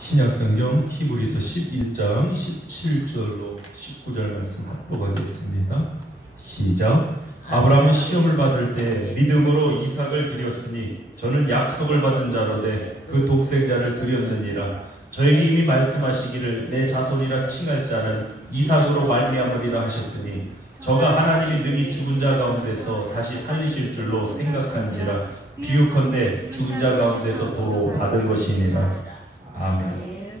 신약성경 히브리서 11장 17절로 19절 말씀 합독하겠습니다. 시작. 아브라함은 시험을 받을 때 믿음으로 이삭을 드렸으니 저는 약속을 받은 자로되 그 독생자를 드렸느니라. 저에게 이미 말씀하시기를 내 자손이라 칭할 자는 이삭으로 말미암으리라 하셨으니 저가 하나님이 능히 죽은 자 가운데서 다시 살리실 줄로 생각한지라. 비유컨대 죽은 자 가운데서 도로 받은 것이니라. 아멘.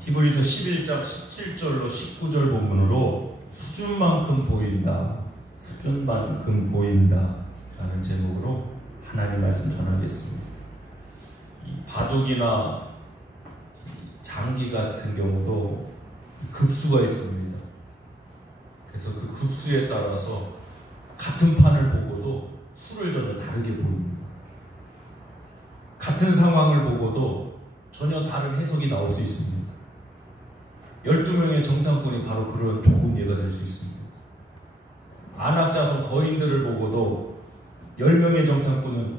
히브리서 11장 17절로 19절 본문으로 수준만큼 보인다, 수준만큼 보인다 라는 제목으로 하나님 말씀 전하겠습니다. 이 바둑이나 장기 같은 경우도 급수가 있습니다. 그래서 그 급수에 따라서 같은 판을 보고도 수를 전혀 다르게 보입니다. 같은 상황을 보고도 전혀 다른 해석이 나올 수 있습니다. 12명의 정탐꾼이 바로 그런 좋은 예가 될 수 있습니다. 안악자손 거인들을 보고도 10명의 정탐꾼은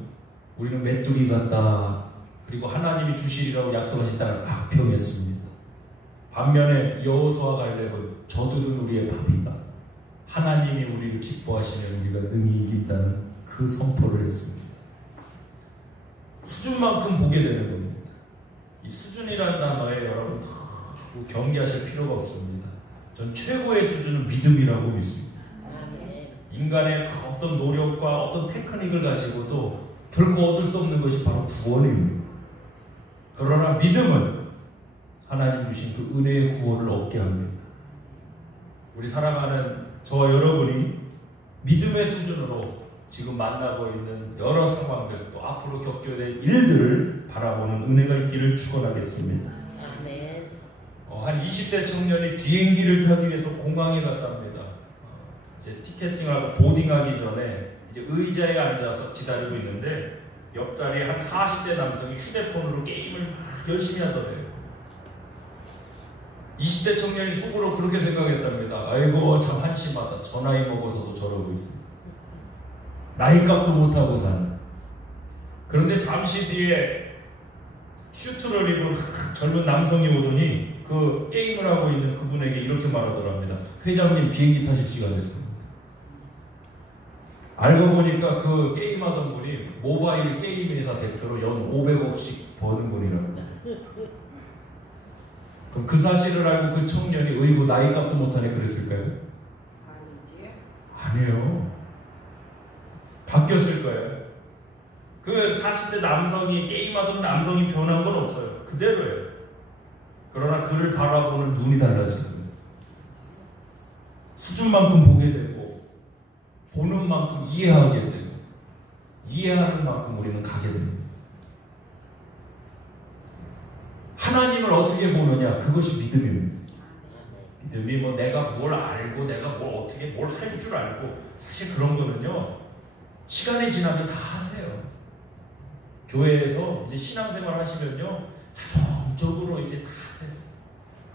우리는 메뚜기 같다, 그리고 하나님이 주시리라고 약속하신 땅을 악평했습니다. 반면에 여호수아 갈렙은 저들은 우리의 밥이다, 하나님이 우리를 기뻐하시면 우리가 능히 이긴다는 그 선포를 했습니다. 수준만큼 보게 되는 겁니다. 이 수준이라는 단어에 여러분 경계하실 필요가 없습니다. 전 최고의 수준은 믿음이라고 믿습니다. 인간의 그 어떤 노력과 어떤 테크닉을 가지고도 결코 얻을 수 없는 것이 바로 구원입니다. 그러나 믿음은 하나님 주신 그 은혜의 구원을 얻게 합니다. 우리 사랑하는 저와 여러분이 믿음의 수준으로 지금 만나고 있는 여러 상황들, 또 앞으로 겪게 될 일들을 바라보는 은혜가 있기를 축원하겠습니다. 아멘. 한 20대 청년이 비행기를 타기 위해서 공항에 갔답니다. 이제 티켓팅하고 보딩하기 전에 이제 의자에 앉아서 기다리고 있는데 옆자리에 한 40대 남성이 휴대폰으로 게임을 막 열심히 하더래요. 20대 청년이 속으로 그렇게 생각했답니다. 아이고 참 한심하다. 저 나이 먹어서도 저러고 있습니다. 나이값도 못하고 사는. 그런데 잠시 뒤에 슈트를 입은 젊은 남성이 오더니 그 게임을 하고 있는 그분에게 이렇게 말하더랍니다. 회장님 비행기 타실 시간 됐습니다. 알고 보니까 그 게임하던 분이 모바일 게임 회사 대표로 연 500억씩 버는 분이랍니다. 그럼 그 사실을 알고 그 청년이 어이구 나이값도 못하네 그랬을까요? 아니지. 아니에요. 바뀌었을 거예요. 그 40대 남성이 게임하던 남성이 변한 건 없어요. 그대로예요. 그러나 그를 바라보는 눈이 달라진 거예요. 수준만큼 보게 되고 보는 만큼 이해하게 되고 이해하는 만큼 우리는 가게 됩니다. 하나님을 어떻게 보느냐, 그것이 믿음입니다. 믿음이 뭐 내가 뭘 알고 내가 뭘 어떻게 뭘 할 줄 알고, 사실 그런 거는요 시간이 지나면 다 하세요. 교회에서 이제 신앙생활 하시면요 자동적으로 이제 다 하세요.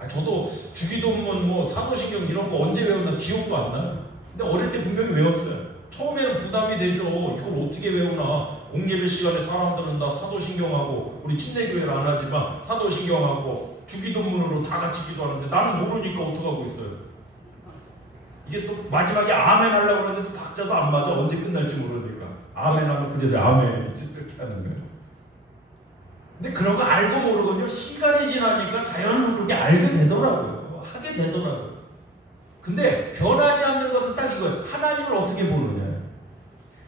저도 주기도문 뭐 사도신경 이런 거 언제 외웠나 기억도 안 나요. 근데 어릴 때 분명히 외웠어요. 처음에는 부담이 되죠. 이걸 어떻게 외우나. 공예배 시간에 사람들은 다 사도신경하고, 우리 침례교회를 안 하지만 사도신경하고 주기도문으로 다 같이 기도하는데 나는 모르니까 어떡하고 있어요. 이게 또 마지막에 아멘 하려고 그러는데 또 박자도 안 맞아. 언제 끝날지 모르니까 아멘 하면 그제서 아멘 이렇게 하는 거예요. 근데 그런 거 알고 모르거든요. 시간이 지나니까 자연스럽게 알게 되더라고요. 하게 되더라고요. 근데 변하지 않는 것은 딱 이거예요. 하나님을 어떻게 보느냐.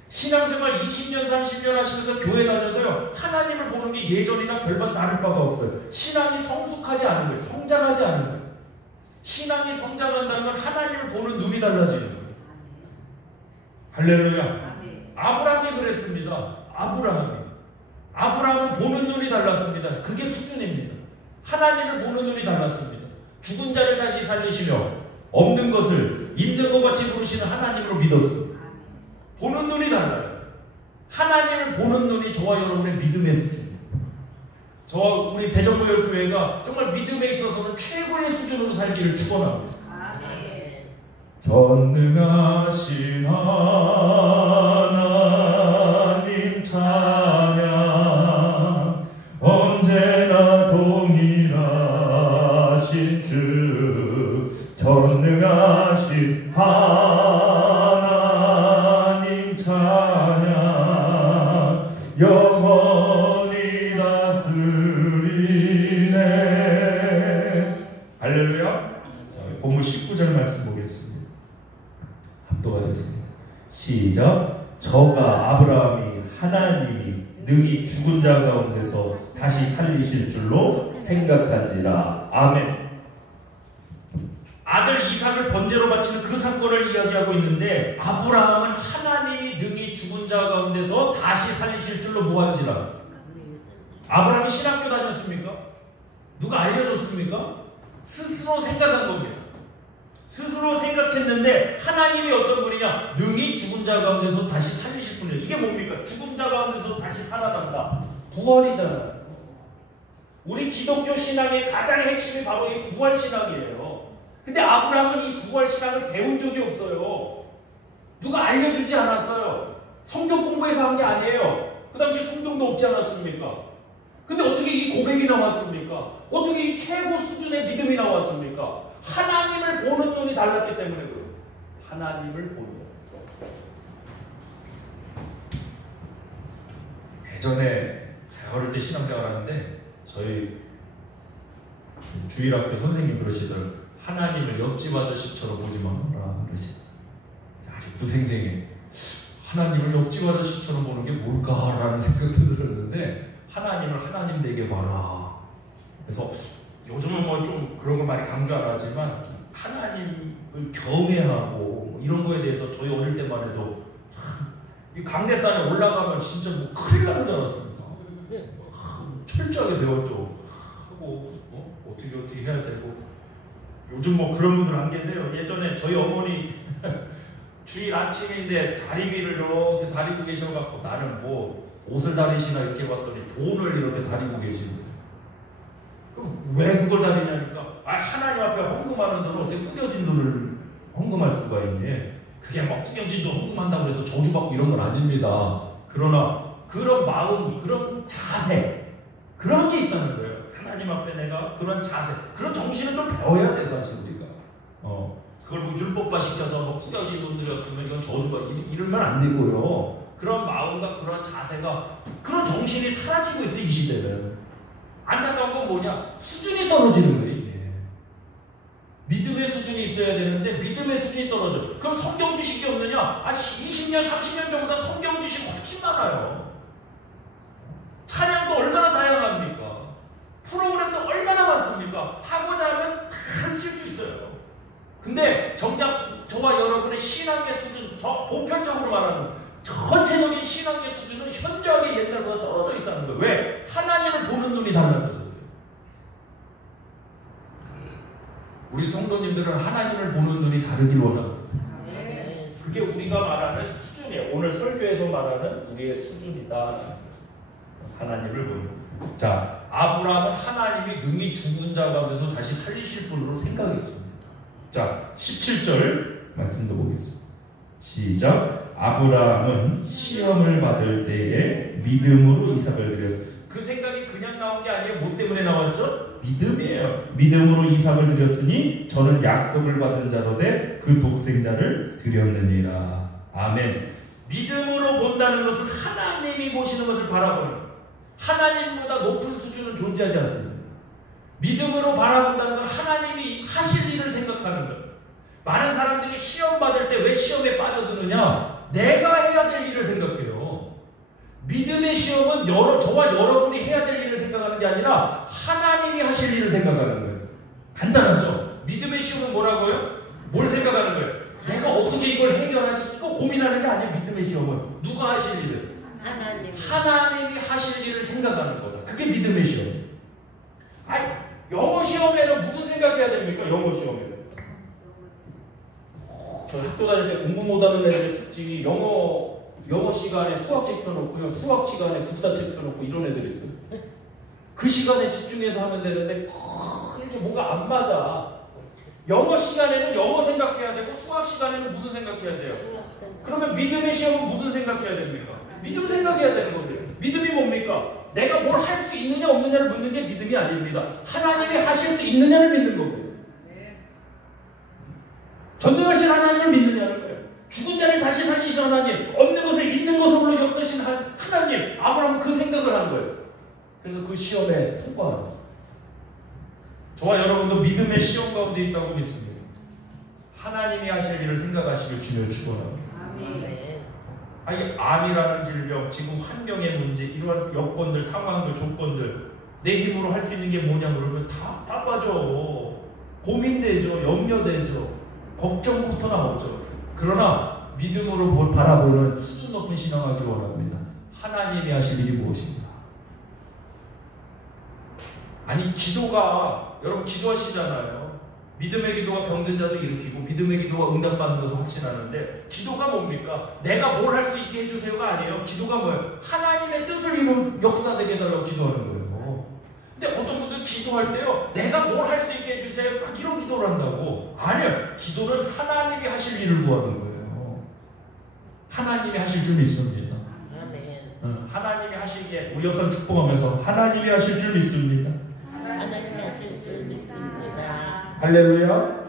신앙생활 20년 30년 하시면서 교회 다녀도요 하나님을 보는 게 예전이나 별반 다를 바가 없어요. 신앙이 성숙하지 않은 거예요. 성장하지 않은 거예요. 신앙이 성장한다는 건 하나님을 보는 눈이 달라지는 거예요. 할렐루야. 아브라함이 그랬습니다. 아브라함은 보는 눈이 달랐습니다. 그게 수준입니다. 하나님을 보는 눈이 달랐습니다. 죽은 자를 다시 살리시며 없는 것을 있는 것 같이 부르시는 하나님으로 믿었습니다. 보는 눈이 달라요. 하나님을 보는 눈이 저와 여러분의 믿음의 수준입니다. 저와 우리 대전고열교회가 정말 믿음에 있어서는 최고의 수준으로 살기를 축원합니다. 전능하신 하나님 찬양 언제나 동 영원히 다스리네. 할렐루야. 자, 본문 19절 말씀 보겠습니다. 합독하겠습니다. 시작. 저가 아브라함이 하나님이 능히 죽은 자 가운데서 다시 살리실 줄로 생각한지라. 아멘. 아들 이삭을 번제로 바치는 그 사건을 이야기하고 있는데, 아브라함은 하나님이 능히 죽은 자 가운데서 다시 살리실 줄로 뭐한지라. 아브라함이 신학교 다녔습니까? 누가 알려줬습니까? 스스로 생각한 겁니다. 스스로 생각했는데 하나님이 어떤 분이냐? 능히 죽은 자 가운데서 다시 살리실 분이에요. 이게 뭡니까? 죽은 자 가운데서 다시 살아난다. 부활이잖아요. 우리 기독교 신앙의 가장 핵심이 바로 이 부활 신앙이에요. 근데 아브라함은 이 부활 신앙을 배운 적이 없어요. 누가 알려주지 않았어요. 성경 공부해서 한 게 아니에요. 그 당시 성경도 없지 않았습니까? 근데 어떻게 이 고백이 나왔습니까? 어떻게 이 최고 수준의 믿음이 나왔습니까? 하나님을 보는 눈이 달랐기 때문에 그래요. 하나님을 보는 눈. 예전에 제가 어릴 때 신앙생활 하는데 저희 주일학교 선생님 그러시더라고요. 하나님을 옆집 아저씨처럼 보지 마라 그러시더라고요. 아직도 생생해. 하나님을 옆집 아저씨처럼 보는 게 뭘까라는 생각도 들었는데, 하나님을 하나님 되게 봐라. 그래서 요즘은 뭐 좀 그런 거 많이 강조 안 하지만 좀 하나님을 경외하고 이런 거에 대해서 저희 어릴 때만 해도 이 강대산에 올라가면 진짜 뭐 큰일 나는 줄 알았습니다. 철저하게 배웠죠. 하고 어떻게 해야 되고. 요즘 뭐 그런 분들 안 계세요. 예전에 저희 어머니 주일 아침인데 다리 위를 이렇게 다리고 계셔갖고 나는 뭐 옷을 다리시나 이렇게 봤더니 돈을 이렇게 다리고 계시는 거예요. 그럼 왜 그걸 다리냐니까, 하나님 앞에 헌금하는 돈을 어떻게 꾸겨진 돈을 헌금할 수가 있니? 그게 막 꾸겨진 돈 헌금한다고 해서 저주받고 이런 건 아닙니다. 그러나 그런 마음, 그런 자세, 그런 게 있다는 거예요. 하나님 앞에 내가 그런 자세, 그런 정신을 좀 배워야 돼 사실 우리가. 그걸 뭐 율법화 시켜서 뭐 꾸겨진 돈 들였으면 이건 저주받고 이러면 안 되고요. 그런 마음과 그런 자세가, 그런 정신이 사라지고 있어요 이 시대는. 안타까운 건 뭐냐? 수준이 떨어지는 거예요 이게. 믿음의 수준이 있어야 되는데 믿음의 수준이 떨어져. 그럼 성경 지식이 없느냐? 20년, 30년 전보다 성경 지식 훨씬 많아요. 찬양도 얼마나 다양합니까? 프로그램도 얼마나 많습니까? 하고자 하면 다 쓸 수 있어요. 근데 정작 저와 여러분의 신앙의 수준, 보편적으로 말하는 전체적인 신앙의 수준은 현저하게 옛날보다 떨어져 있다는 거예요. 왜? 하나님을 보는 눈이 달라져서 그래요. 우리 성도님들은 하나님을 보는 눈이 다르길 원합니다. 그게 우리가 말하는 수준이에요. 오늘 설교에서 말하는 우리의 수준이다. 하나님을 보는. 자, 아브라함은 하나님이 능히 죽은 자 가운데서 다시 살리실 분으로 생각했습니다. 자, 17절 말씀도 보겠습니다. 시작. 아브라함은 시험을 받을 때에 믿음으로 이삭을 드렸어요. 그 생각이 그냥 나온 게 아니에요. 뭐 때문에 나왔죠? 믿음이에요. 믿음으로 이삭을 드렸으니 저는 약속을 받은 자로되 그 독생자를 드렸느니라. 아멘. 믿음으로 본다는 것은 하나님이 보시는 것을 바라보는 거예요. 하나님보다 높은 수준은 존재하지 않습니다. 믿음으로 바라본다는 건 하나님이 하실 일을 생각하는 거예요. 많은 사람들이 시험 받을 때 왜 시험에 빠져드느냐? 내가 해야 될 일을 생각해요. 믿음의 시험은 저와 여러분이 해야 될 일을 생각하는 게 아니라 하나님이 하실 일을 생각하는 거예요. 간단하죠? 믿음의 시험은 뭐라고요? 뭘 생각하는 거예요? 내가 어떻게 이걸 해결하지? 이거 고민하는 게 아니에요. 믿음의 시험은 누가 하실 일을? 하나님이 하실 일을 생각하는 거다. 그게 믿음의 시험이에요. 영어 시험에는 무슨 생각해야 됩니까? 영어 시험에는 저 학교 다닐 때 공부 못하는 애들의 특징이 영어 시간에 수학책 펴놓고요, 수학 시간에 국사책 펴놓고 이런 애들이 있어요. 그 시간에 집중해서 하면 되는데 이렇게 뭔가 안 맞아. 영어 시간에는 영어 생각해야 되고 수학 시간에는 무슨 생각해야 돼요? 그러면 믿음의 시험은 무슨 생각해야 됩니까? 믿음 생각해야 되는 거예요. 믿음이 뭡니까? 내가 뭘 할 수 있느냐 없느냐를 묻는 게 믿음이 아닙니다. 하나님이 하실 수 있느냐를 믿는 겁니다. 전능하신 하나님을 믿느냐는 거예요. 죽은 자를 다시 살리신 하나님, 없는 것에 있는 것으로 역사신 하나님, 아브라함은 그 생각을 한 거예요. 그래서 그 시험에 통과하는 거예요. 저와 여러분도 믿음의 시험 가운데 있다고 믿습니다. 하나님이 하실 일을 생각하시길 주여 축원합니다. 아멘. 아니, 암이라는 질병, 지금 환경의 문제, 이러한 여건들, 상황들, 조건들, 내 힘으로 할 수 있는 게 뭐냐 그러면 다 바빠져. 고민되죠. 염려되죠. 걱정부터 나오죠. 그러나 믿음으로 바라보는 수준 높은 신앙하기를 원합니다. 하나님이 하실 일이 무엇입니다. 아니, 기도가, 여러분 기도하시잖아요. 믿음의 기도가 병든 자도 일으키고 믿음의 기도가 응답받는 것을 확신하는데, 기도가 뭡니까? 내가 뭘 할 수 있게 해주세요가 아니에요. 기도가 뭐예요? 하나님의 뜻을 이룬 역사되게 해달라고 기도하는 거예요. 근데 어떤 분들 기도할 때요, 내가 뭘 할 수 있게 해주세요, 막 이런 기도를 한다고. 아니요, 기도는 하나님이 하실 일을 구하는 거예요. 하나님이 하실 줄 믿습니다. 하나님이 하시기에 우리 여성 축복하면서 하나님이 하실 줄 믿습니다. 하나님이 하실 줄 믿습니다. 할렐루야.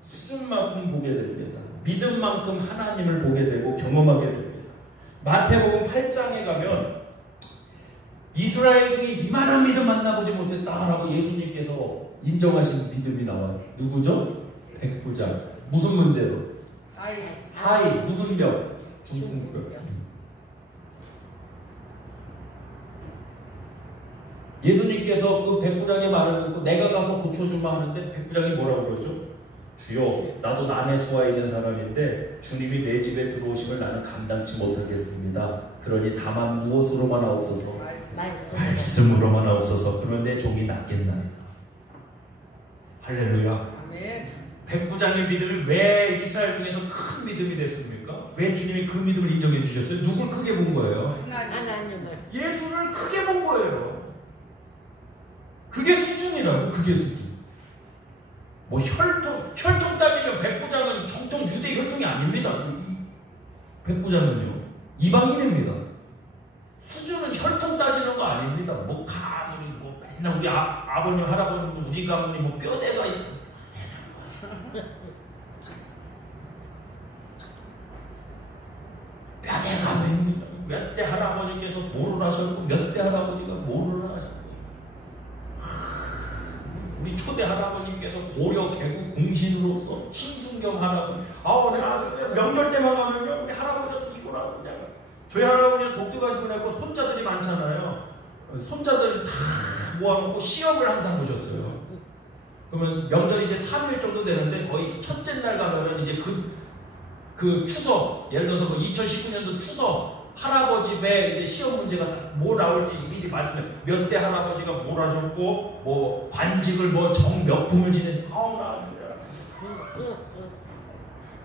수준만큼 보게 됩니다. 믿음만큼 하나님을 보게 되고 경험하게 됩니다. 마태복음 8장에 가면 이스라엘 중에 이만한 믿음 만나보지 못했다라고 예수님께서 인정하신 믿음이 나와요. 누구죠? 백부장. 무슨 문제로? 하이. 무슨 병? 중풍병. 예수님께서 그 백부장의 말을 듣고 내가 가서 고쳐주마 하는데 백부장이 뭐라고 그러죠? 주여, 나도 남의 수하에 있는 사람인데 주님이 내 집에 들어오심을 나는 감당치 못하겠습니다. 그러니 다만 무엇으로만 하옵소서? 말씀으로만 하옵소서. 그러면 내 종이 낫겠나이다. 할렐루야. 아멘. 백부장의 믿음이 왜 이스라엘 중에서 큰 믿음이 됐습니까? 왜 주님이 그 믿음을 인정해 주셨어요? 누굴 크게 본 거예요? 하나님을. 예수를 크게 본 거예요. 그게 수준이라고. 그게 수준. 뭐 혈통 따지면 백부장은 정통 유대 혈통이 아닙니다. 백부장은요, 이방인입니다. 수준은 혈통 따지는 거 아닙니다. 뭐 가문이 뭐 맨날 우리 아버님 할아버님 우리 가문이 뭐 뼈대가 뼈대 가문입니다. 몇 대 할아버지께서 뭐를 하셨고 몇 대 할아버지가 뭐를 하셨고, 우리 초대 할아버님께서 고려 개국 공신으로서 신순경 할아버지, 내가 아주 명절 때만 가면요 우리 할아버지한테 이거라고 그냥. 저희 할아버지는 독특하시고 그랬고 손자들이 많잖아요. 손자들이 다 모아놓고 시험을 항상 보셨어요. 그러면 명절이 이제 3일 정도 되는데 거의 첫째 날 가면은 이제 그 추석, 예를 들어서 뭐 2019년도 추석 할아버지 배 이제 시험 문제가 뭐 나올지 미리 말씀해. 몇 대 할아버지가 뭘 하셨고 뭐 관직을 뭐 정 몇 품을 지낸.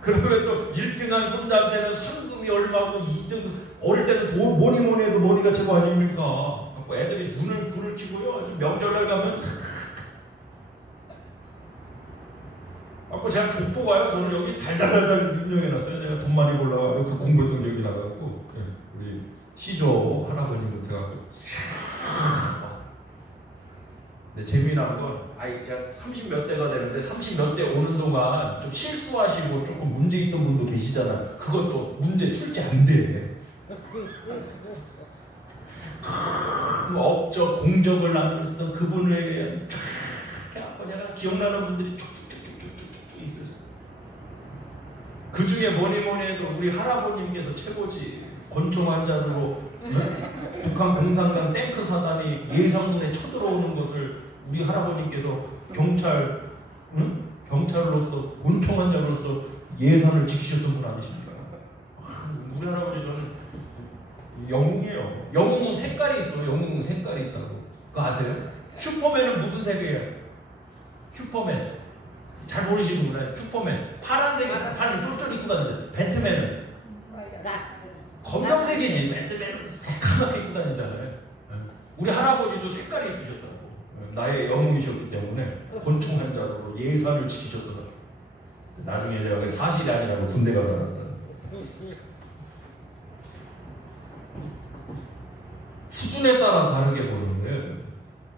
그러면 또 1등한 손자한테는 상금이 얼마고 2등 어릴 때는 뭐니 해도 머리가 최고 아닙니까? 애들이 불을 켜고요. 명절날 가면 제가 족보 가요. 저는 여기 달달달달 입력해놨어요. 제가 돈 많이 벌라고 그 공부했던 기억이 나갖고 우리 시조 할아버님부터 해갖고 근데 재미난 건 제가 30몇 대가 되는데 30몇 대 오는 동안 좀 실수하시고 조금 문제 있던 분도 계시잖아. 그것도 문제 출제 안 돼. 업적 공적을 나누던 그분을 쫙 해갖고 제가 기억나는 분들이 쭉쭉쭉쭉쭉 있어요. 그 중에 뭐니 해도 우리 할아버님께서 최고지. 권총 환자로 북한 공산당 탱크 사단이 예성군에 쳐들어오는 것을 우리 할아버님께서 경찰로서 권총 환자로서 예산을 지키셨던 분 아니십니까? 우리 할아버지 저는 영웅이에요. 영웅은 색깔이 있어요. 영웅은 색깔이 있다고. 그거 아세요? 슈퍼맨은 무슨 색이에요? 슈퍼맨 잘 모르시는구나. 슈퍼맨 파란색 쫄쫄 입고 다니죠. 배트맨은 검정색이지. 배트맨은 새카맣게 입고 다니잖아요. 우리 할아버지도 색깔이 있으셨다고. 나의 영웅이셨기 때문에 권총 환자로 예산을 지키셨더라고요. 나중에 제가 그게 사실이 아니라고 군대 가서 알았다. 수준에 따라 다르게 보는 거예요.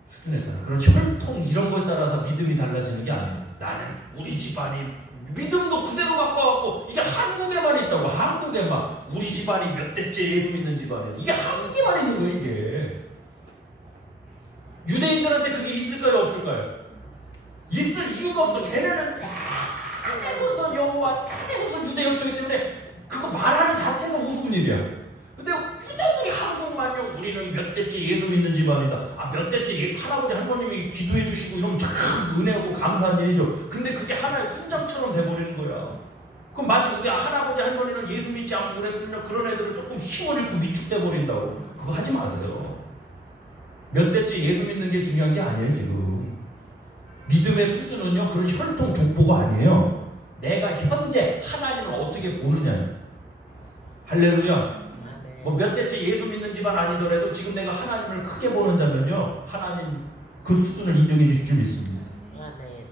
수준에 따라. 그런 혈통 이런 거에 따라서 믿음이 달라지는 게 아니에요. 나는 우리 집안이 믿음도 그대로 바꿔갖고 이게 한국에만 있다고. 한국에만. 우리 집안이 몇 대째 예수 믿는 집안이야. 이게 한국에만 있는 거예요. 이게. 유대인들한테 그게 있을까요? 없을까요? 있을 이유가 없어. 걔네는 떼서서 여호와, 떼서서 유대 열정이기 때문에 그거 말하는 자체가 우스운 일이야. 근데 유대인이 한국만요. 우리는 몇 대째 예수 믿는 집안이다. 몇 대째 할아버지 할머님이 기도해 주시고 이러면 참 은혜하고 감사한 일이죠. 근데 그게 하나의 훈장처럼 돼버리는 거야. 그럼 마치 우리 할아버지 할머니는 예수 믿지 않고 그랬으면 그런 애들은 조금 힘을 잃고 위축돼 버린다고. 그거 하지 마세요. 몇 대째 예수 믿는 게 중요한 게 아니에요. 지금 믿음의 수준은요 그런 혈통 족보가 아니에요. 내가 현재 하나님을 어떻게 보느냐. 할렐루야. 뭐 몇 대째 예수 믿는 집안 아니더라도 지금 내가 하나님을 크게 보는 자면요 하나님 그 수준을 인정해 주실 줄 믿습니다.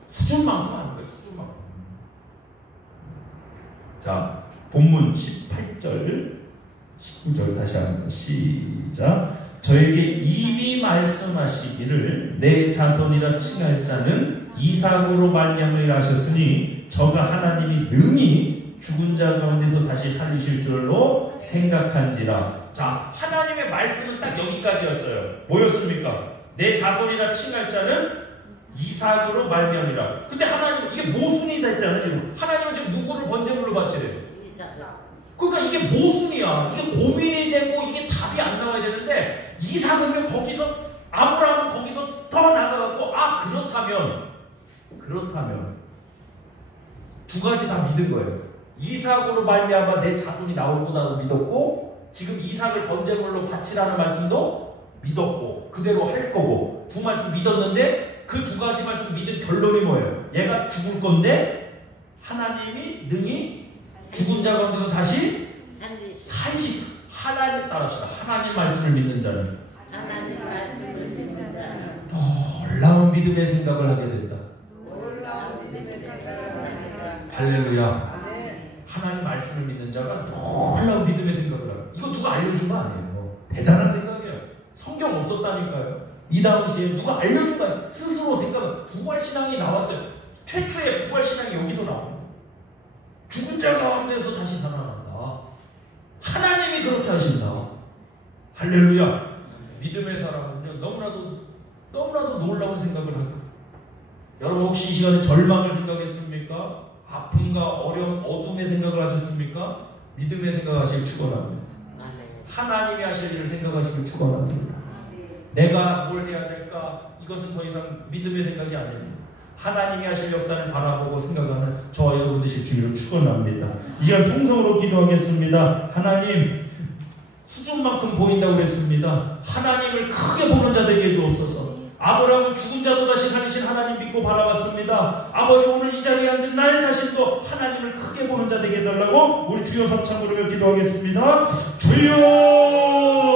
수준만큼 하는 거예요. 수준만큼. 자, 본문 18절 19절 다시 한번 시작. 저에게 이미 말씀하시기를 내 자손이라 칭할 자는 이삭으로 말미암으리라 하셨으니 저가 하나님이 능히 죽은 자 가운데서 다시 살리실 줄로 생각한지라. 자, 하나님의 말씀은 딱 여기까지였어요. 뭐였습니까? 내 자손이라 칭할 자는 이삭으로 말미암으리라. 근데 하나님은 이게 모순이 됐잖아요. 지금 하나님은 지금 누구를 번제물로 바치래요? 그러니까 이게 모순이야. 이게 고민이 되고 이게 답이 안 나와야 되는데 이삭은 거기서 아브라함은 거기서 더 나가갖고 그렇다면 두 가지 다 믿은 거예요. 이삭으로 말미암아 내 자손이 나오구나 믿었고 지금 이삭을 번제물로 바치라는 말씀도 믿었고 그대로 할 거고 두 말씀 믿었는데 그 두 가지 말씀 믿은 결론이 뭐예요? 얘가 죽을 건데 하나님이 능히 죽은 자 가운데서 다시 살리시. 하나님 따라합시다. 하나님 말씀을 믿는 자는 놀라운 믿음의 생각을 하게 된다. 할렐루야. 하나님 말씀을 믿는 자가 놀라운 믿음의 생각을 하고. 이거 누가 알려준 거 아니에요. 대단한 생각이에요. 성경 없었다니까요. 이 당시에 누가 알려준 거 아니에요. 스스로 생각은. 부활신앙이 나왔어요. 최초의 부활신앙이 여기서 나옵니다. 죽은 자 가운데서 다시 살아난다. 하나님이 그렇게 하신다. 할렐루야. 믿음의 사람은요 너무나도 놀라운 생각을 하고. 여러분 혹시 이 시간에 절망을 생각했습니까? 아픔과 어려움, 어둠의 생각을 하셨습니까? 믿음의 생각하시길 축원합니다. 하나님이 하실 일을 생각하시길 축원합니다. 내가 뭘 해야 될까? 이것은 더 이상 믿음의 생각이 아닙니다. 하나님이 하실 역사를 바라보고 생각하는 저와 여러분 되실 주의를 축원합니다. 이 시간 통성으로 기도하겠습니다. 하나님 수준만큼 보인다고 그랬습니다. 하나님을 크게 보는 자 되게 해주옵소서. 아브라함은 죽은 자도 다시 살리신 하나님 믿고 바라봤습니다. 아버지 오늘 이 자리에 앉은 나 자신도 하나님을 크게 보는 자 되게 해달라고 우리 주여 삼창 부르며 기도하겠습니다. 주여